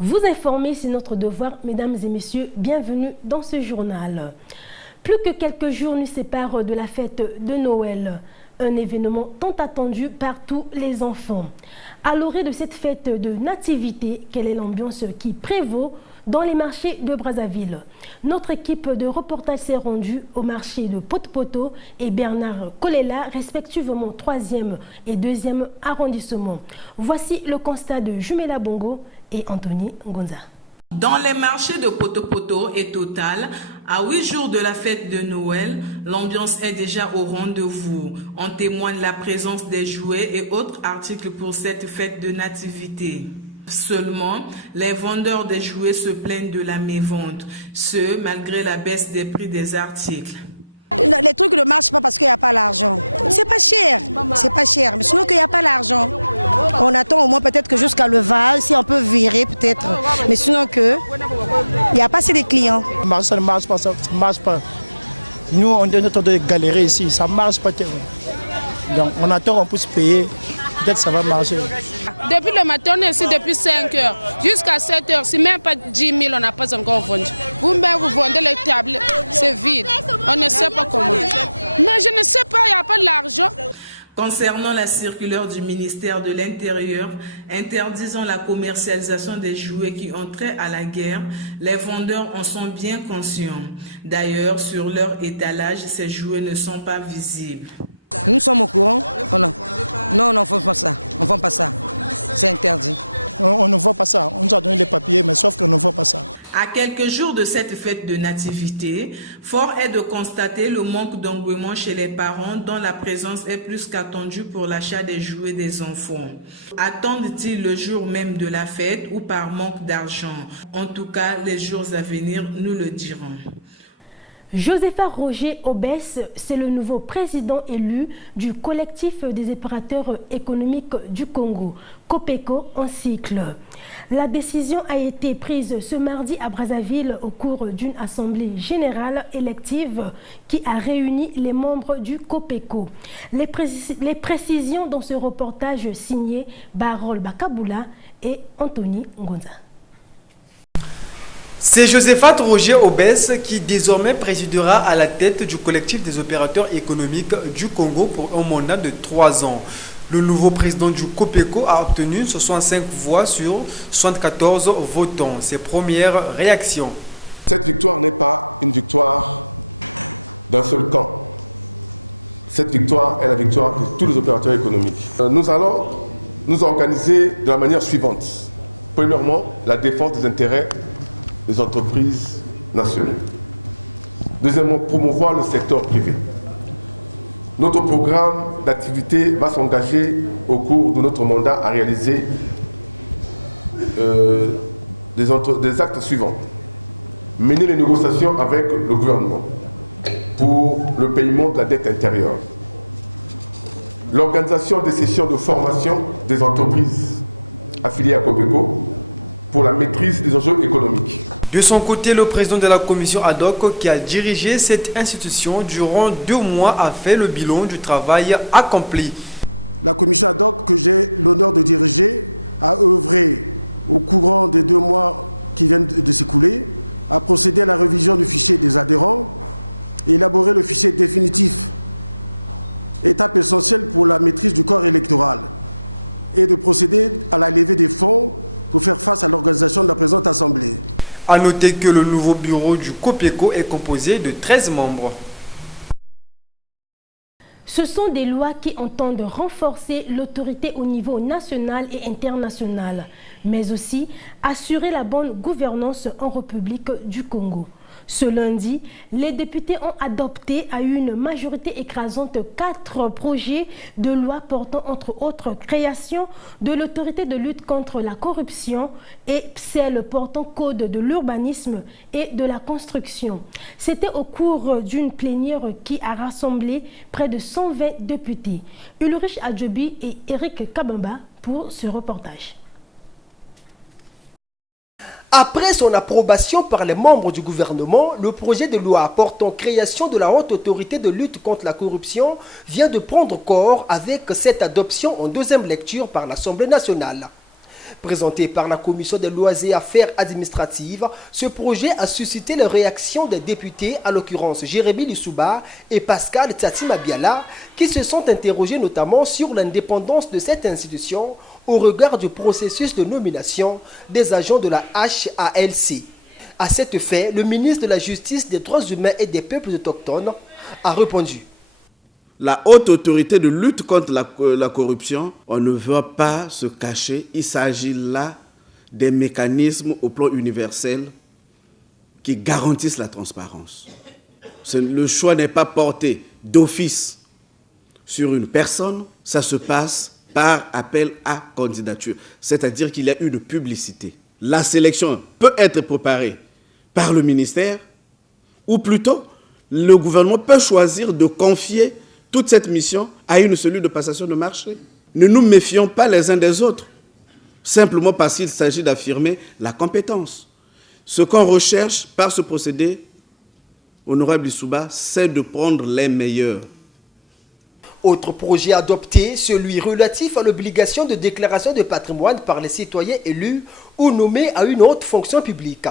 Vous informer, c'est notre devoir, mesdames et messieurs. Bienvenue dans ce journal. Plus que quelques jours nous séparent de la fête de Noël. Un événement tant attendu par tous les enfants. À l'orée de cette fête de nativité, quelle est l'ambiance qui prévaut dans les marchés de Brazzaville? Notre équipe de reportage s'est rendue au marché de Poto et Bernard Kolela, respectivement 3e et 2e arrondissement. Voici le constat de Jumela Bongo et Anthony Ngonza. Dans les marchés de Poto et Total, à 8 jours de la fête de Noël, l'ambiance est déjà au rendez-vous. En témoigne la présence des jouets et autres articles pour cette fête de nativité. Seulement, les vendeurs des jouets se plaignent de la mévente, ce malgré la baisse des prix des articles. Les trucs ne marchent pas parce qu'il n'y a pas l'argent. C'est pas cher, mais sinon qu'il n'y a pas l'argent. On attend au moins peut-être que jusqu'à le 20, si on peut virer peut-être, mais sinon que il n'y a pas assez de clients. Ça ne marche pas, ça ne marche pas. Nous, on est en train de galérer ici, ça ne marche pas tellement. Donc on attend qu'on puisse payer, peut-être ça va marcher. Depuis le matin, on est ici depuis 5 heures jusqu'à 7 heures. Si même pas 10 000, on n'a pas encore vendu. Vous-même, vous vendez les tables, c'est vide. On ne sait pas comment. Mais je ne sais pas, il n'y a pas l'argent. Concernant la circulaire du ministère de l'Intérieur interdisant la commercialisation des jouets qui ont trait à la guerre, les vendeurs en sont bien conscients. D'ailleurs, sur leur étalage, ces jouets ne sont pas visibles. Nous sommes au courant. Non, on ne vend pas ça. On ne vend pas ça. C'est interdit. On ne voit pas ça. On nous a donné les papiers, mais sauf qu'on ne voit pas ça. À quelques jours de cette fête de nativité, fort est de constater le manque d'engouement chez les parents dont la présence est plus qu'attendue pour l'achat des jouets des enfants. Attendent-ils le jour même de la fête ou par manque d'argent? En tout cas, les jours à venir nous le diront. Josepha Roger Obès, c'est le nouveau président élu du collectif des opérateurs économiques du Congo, COPECO en cycle. La décision a été prise ce mardi à Brazzaville au cours d'une assemblée générale élective qui a réuni les membres du COPECO. Les précisions dans ce reportage signé Barol Bakaboula et Anthony Ngonza. C'est Josepha Roger Obès qui désormais présidera à la tête du collectif des opérateurs économiques du Congo pour un mandat de 3 ans. Le nouveau président du COPECO a obtenu 65 voix sur 74 votants. Ses premières réactions. Cette victoire n'est pas une victoire d'un seul camp. Cette victoire est la victoire de tous les opérateurs économiques. Nous allons nous organiser de la manière suivante. Premièrement, la défense des intérêts des entreprises nationales. Deuxièmement, promouvoir le secteur privé. Notre programme d'activité va s'engager au cours de notre mandat à réaliser des actes suivants. Mener les négociations avec le gouvernement pour le paiement de la dette intérieure. L'organisation des sessions de formation des entreprises affiliées à COPECO pour la maîtrise des enjeux économiques. De son côté, le président de la commission ad hoc qui a dirigé cette institution durant 2 mois a fait le bilan du travail accompli. La commission ad hoc que j'ai l'honneur de diriger a œuvré au courant des 2 mois qui viennent de s'écouler, a procédé à la révision du fichier des adhérents, élaboré le fichier définitif, étape essentielle pour la maîtrise du corps électoral, et de procéder à la levée des fonds pour faire face à l'organisation de la présente assemblée. A noter que le nouveau bureau du COPECO est composé de 13 membres. Ce sont des lois qui entendent renforcer l'autorité au niveau national et international, mais aussi assurer la bonne gouvernance en République du Congo. Ce lundi, les députés ont adopté à une majorité écrasante 4 projets de loi portant entre autres création de l'autorité de lutte contre la corruption et celle portant code de l'urbanisme et de la construction. C'était au cours d'une plénière qui a rassemblé près de 120 députés. Ulrich Adjobi et Eric Kabamba pour ce reportage. Après son approbation par les membres du gouvernement, le projet de loi portant création de la haute autorité de lutte contre la corruption vient de prendre corps avec cette adoption en 2e lecture par l'Assemblée nationale. Présenté par la Commission des lois et affaires administratives, ce projet a suscité les réactions des députés, à l'occurrence Jérémy Lissouba et Pascal Tsatima-Biala, qui se sont interrogés notamment sur l'indépendance de cette institution au regard du processus de nomination des agents de la HALC. À cet effet, le ministre de la Justice, des Droits humains et des peuples autochtones a répondu. La haute autorité de lutte contre la corruption, on ne veut pas se cacher. Il s'agit là des mécanismes au plan universel qui garantissent la transparence. Le choix n'est pas porté d'office sur une personne, ça se passe par appel à candidature. C'est-à-dire qu'il y a une publicité. La sélection peut être préparée par le ministère ou plutôt le gouvernement peut choisir de confier toute cette mission à une cellule de passation de marché. Ne nous méfions pas les uns des autres, simplement parce qu'il s'agit d'affirmer la compétence. Ce qu'on recherche par ce procédé, honorable Lissouba, c'est de prendre les meilleurs. Autre projet adopté, celui relatif à l'obligation de déclaration de patrimoine par les citoyens élus ou nommés à une haute fonction publique.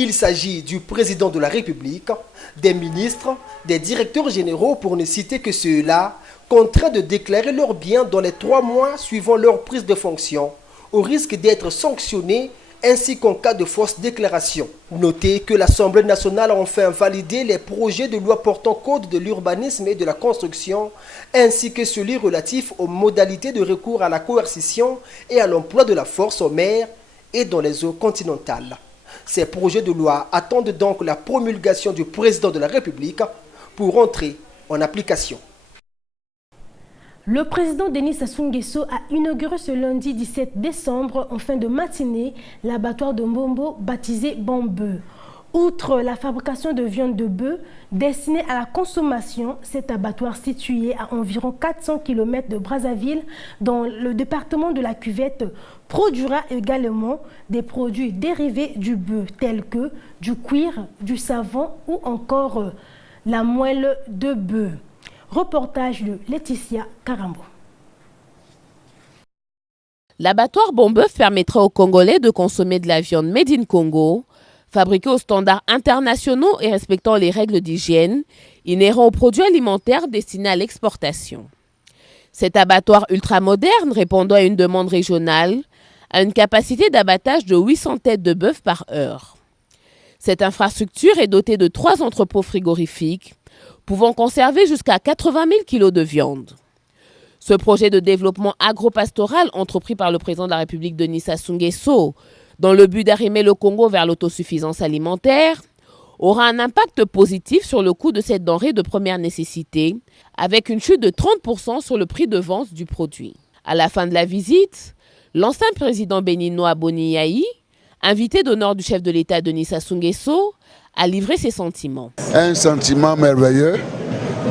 Il s'agit du président de la République, des ministres, des directeurs généraux pour ne citer que ceux-là, contraints de déclarer leurs biens dans les 3 mois suivant leur prise de fonction, au risque d'être sanctionnés ainsi qu'en cas de fausse déclaration. Notez que l'Assemblée nationale a enfin validé les projets de loi portant code de l'urbanisme et de la construction, ainsi que celui relatif aux modalités de recours à la coercition et à l'emploi de la force en mer et dans les eaux continentales. Ces projets de loi attendent donc la promulgation du président de la République pour entrer en application. Le président Denis Sassou Nguesso a inauguré ce lundi 17 décembre en fin de matinée l'abattoir de Mbombo baptisé Bambeu. Outre la fabrication de viande de bœuf destinée à la consommation, cet abattoir situé à environ 400 km de Brazzaville dans le département de la Cuvette produira également des produits dérivés du bœuf tels que du cuir, du savon ou encore la moelle de bœuf. Reportage de Laetitia Karambo. L'abattoir Bombeuf permettra aux Congolais de consommer de la viande made in Congo, fabriquée aux standards internationaux et respectant les règles d'hygiène, inhérents aux produits alimentaires destinés à l'exportation. Cet abattoir ultramoderne, répondant à une demande régionale, a une capacité d'abattage de 800 têtes de bœuf par heure. Cette infrastructure est dotée de 3 entrepôts frigorifiques, pouvant conserver jusqu'à 80 000 kg de viande. Ce projet de développement agro-pastoral entrepris par le président de la République Denis Sassou Nguesso dans le but d'arrimer le Congo vers l'autosuffisance alimentaire aura un impact positif sur le coût de cette denrée de première nécessité, avec une chute de 30% sur le prix de vente du produit. À la fin de la visite, l'ancien président béninois Boni Yayi, invité d'honneur du chef de l'État Denis Sassou Nguesso, a livré ses sentiments. Un sentiment merveilleux.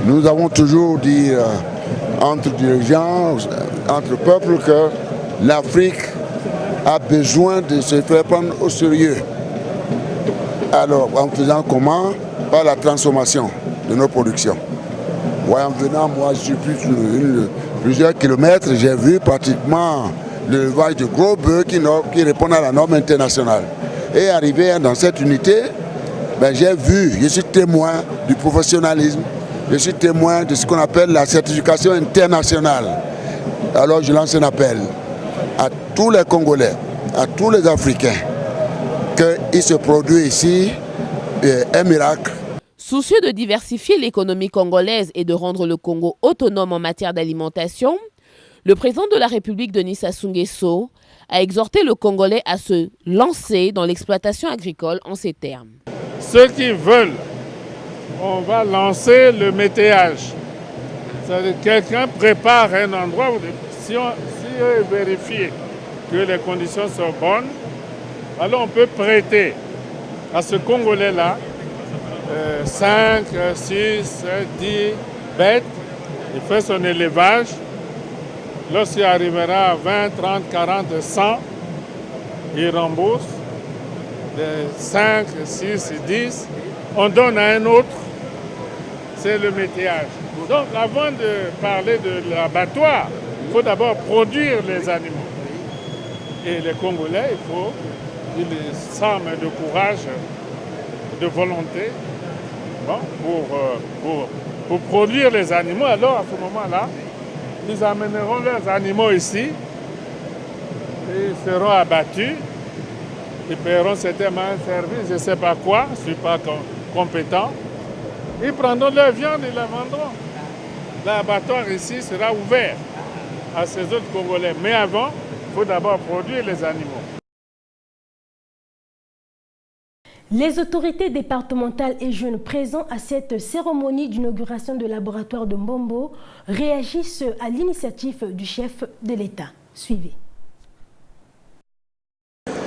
Nous avons toujours dit entre dirigeants, entre peuples, que l'Afrique a besoin de se faire prendre au sérieux. Alors, en faisant comment? Par la transformation de nos productions. Ouais, en venant, moi, je suis plusieurs kilomètres, j'ai vu pratiquement l'élevage de gros bœufs qui répondent à la norme internationale. Et arrivé dans cette unité, ben, j'ai vu, je suis témoin du professionnalisme, je suis témoin de ce qu'on appelle la certification internationale. Alors je lance un appel à tous les Congolais, à tous les Africains, qu'il se produit ici un miracle. Soucieux de diversifier l'économie congolaise et de rendre le Congo autonome en matière d'alimentation, le président de la République Denis Sassou Nguesso a exhorté le Congolais à se lancer dans l'exploitation agricole en ces termes. Ceux qui veulent, on va lancer le métayage. C'est-à-dire que quelqu'un prépare un endroit où si on vérifie que les conditions sont bonnes, alors on peut prêter à ce Congolais-là 5, 6, 10 bêtes. Il fait son élevage. Lorsqu'il arrivera à 20, 30, 40, 100, il rembourse. De 5, 6, 10, on donne à un autre, c'est le métayage. Donc avant de parler de l'abattoir, il faut d'abord produire les animaux. Et les Congolais, il faut qu'ils s'arment de courage, de volonté, bon, pour produire les animaux. Alors à ce moment-là, ils amèneront leurs animaux ici, et ils seront abattus, ils paieront certainement un service, je ne sais pas quoi, je ne suis pas compétent. Ils prendront leur viande et la vendront. L'abattoir ici sera ouvert à ces autres Congolais. Mais avant, il faut d'abord produire les animaux. Les autorités départementales et jeunes présents à cette cérémonie d'inauguration de laboratoire de Mbombo réagissent à l'initiative du chef de l'État. Suivez.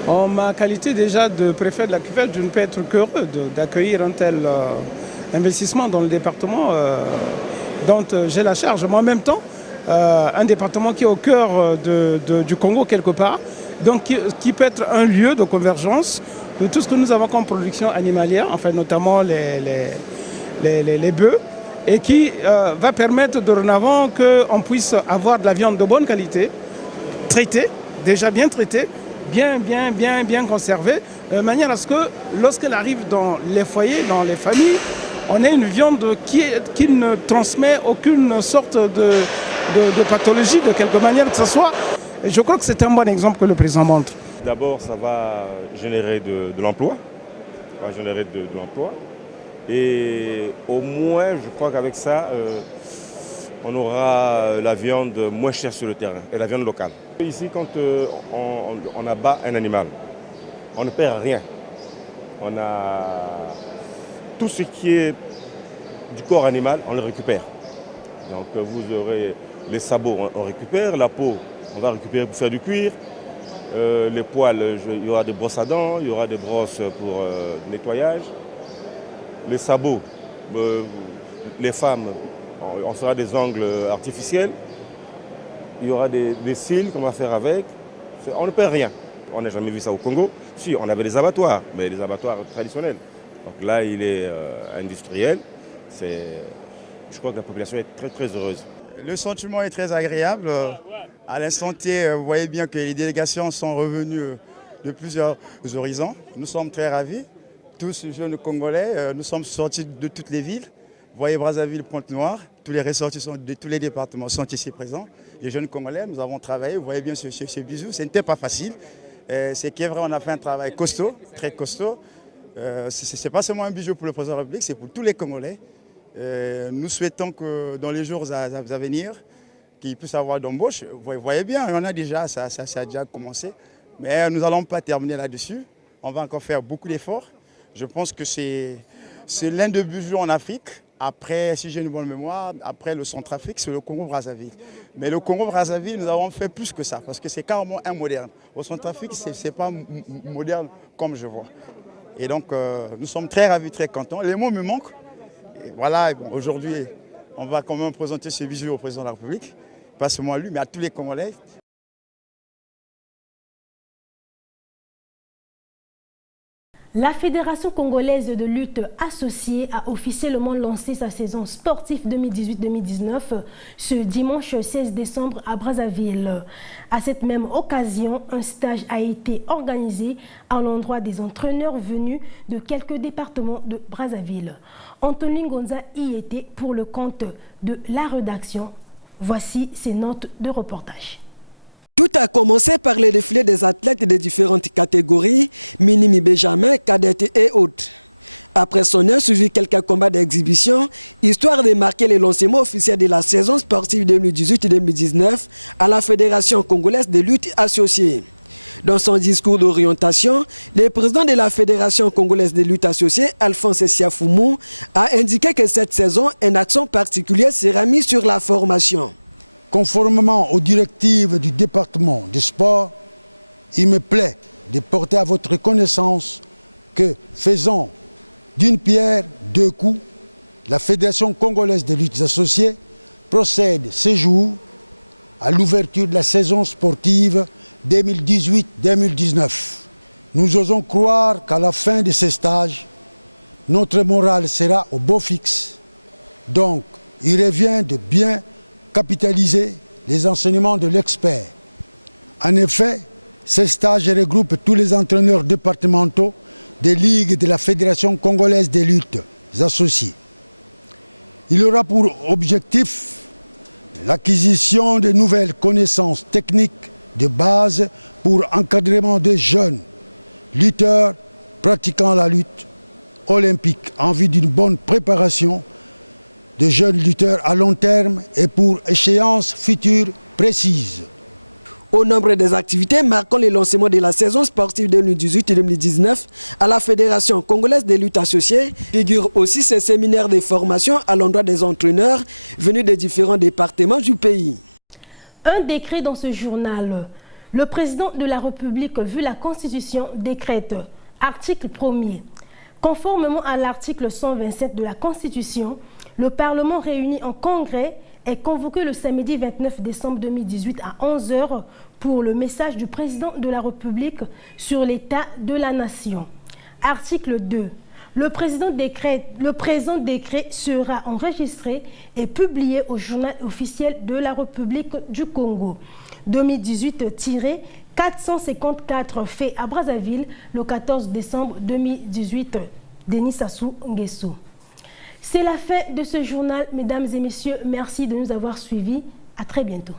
En ma qualité déjà de préfet de la Cuvette, je ne peux être qu'heureux d'accueillir un tel investissement dans le département dont j'ai la charge. Mais en même temps, un département qui est au cœur du Congo quelque part, donc qui peut être un lieu de convergence de tout ce que nous avons comme production animalière, enfin notamment les bœufs, et qui va permettre dorénavant qu'on puisse avoir de la viande de bonne qualité, traitée, déjà bien traitée, bien conservée, de manière à ce que lorsqu'elle arrive dans les foyers, dans les familles, on ait une viande qui ne transmet aucune sorte de pathologie de quelque manière que ce soit. Et je crois que c'est un bon exemple que le président montre. D'abord, ça va générer de l'emploi. Et au moins, je crois qu'avec ça, on aura la viande moins chère sur le terrain et la viande locale. Ici, quand on abat un animal, on ne perd rien. On a tout ce qui est du corps animal, on le récupère. Donc vous aurez les sabots, on récupère, la peau, on va récupérer pour faire du cuir. Les poils, il y aura des brosses à dents, il y aura des brosses pour nettoyage. Les sabots, les femmes, on fera des ongles artificiels. Il y aura des cils qu'on va faire avec. On ne perd rien. On n'a jamais vu ça au Congo. Si, on avait des abattoirs, mais des abattoirs traditionnels. Donc là, il est industriel. Je crois que la population est très heureuse. Le sentiment est très agréable. À l'instant T, vous voyez bien que les délégations sont revenues de plusieurs horizons. Nous sommes très ravis. Tous jeunes Congolais, nous sommes sortis de toutes les villes. Vous voyez Brazzaville, Pointe-Noire, tous les ressortissants de tous les départements sont ici présents. Les jeunes Congolais, nous avons travaillé, vous voyez bien ce bisou, ce n'était pas facile. C'est qu'il est vrai, on a fait un travail costaud, très costaud. Ce n'est pas seulement un bijou pour le président de la République, c'est pour tous les Congolais. Nous souhaitons que dans les jours à venir, qu'il puisse avoir d'embauche. Vous voyez bien, on a déjà, ça a déjà commencé. Mais nous n'allons pas terminer là-dessus. On va encore faire beaucoup d'efforts. Je pense que c'est l'un des bijoux en Afrique. Après, si j'ai une bonne mémoire, après le Centrafrique, c'est le Congo-Brazzaville. Mais le Congo-Brazzaville, nous avons fait plus que ça, parce que c'est carrément un moderne. Au Centrafrique, ce n'est pas moderne comme je vois. Et donc, nous sommes très ravis, très contents. Les mots me manquent. Et voilà, bon, aujourd'hui, on va quand même présenter ce bisou au président de la République. Pas seulement à lui, mais à tous les Congolais. La Fédération congolaise de lutte associée a officiellement lancé sa saison sportive 2018-2019 ce dimanche 16 décembre à Brazzaville. À cette même occasion, un stage a été organisé à l'endroit des entraîneurs venus de quelques départements de Brazzaville. Anthony Ngonza y était pour le compte de la rédaction. Voici ses notes de reportage. Tout a commencé par les défilés des athlètes des différentes catégories, minimi benjamin, cadettes et autres. Après son heure, suivi quelques combats d'exhibition, histoire de marquer le lancement officiel de la saison sportive 2018-2019 à la Fédération congolaise de lutte associée. Dans son discours d'orientation, le président de la Fédération congolaise de lutte associée, Alphonse Siafoumou, a indiqué que cette saison, un accent particulier sera mis sur la formation. Conformément aux directives du département du sport, il me plaît de porter à votre connaissance que, faisant d'une pierre deux coups, la Fédération congolaise de lutte associée procède ce jour à l'ouverture de la saison sportive 2018-2019. Nous osons croire qu'à la fin de ces stages, notre morale sera au beau fixe. Donc, il revient de bien capitaliser les enseignements de l'expert. En effet, Ces stages regroupent tous les entraîneurs départementaux des ligues de la Fédération congolaise des luttes associées. Il aura pour objectif l'acquisition de nouvelles connaissances techniques de base pour encadrement des jeunes lutteurs pratiquant la lutte olympique en vue d'une bonne préparation de jeunes lutteurs à long terme et pour échéances futures précises. Au nombre des activités marquant le lancement de la saison sportive 2018-2019 à la Fédération congolaise des luttes associées figurent aussi ces séminaires de formation à l'endroit des entraîneurs venus des différents départements du pays. Un décret dans ce journal. Le président de la République, vu la Constitution, décrète, article 1er. Conformément à l'article 127 de la Constitution, le Parlement réuni en congrès est convoqué le samedi 29 décembre 2018 à 11 h pour le message du président de la République sur l'état de la nation. Article 2. Le présent décret sera enregistré et publié au journal officiel de la République du Congo. 2018-454 fait à Brazzaville le 14 décembre 2018. Denis Sassou Nguesso. C'est la fin de ce journal, mesdames et messieurs. Merci de nous avoir suivis. À très bientôt.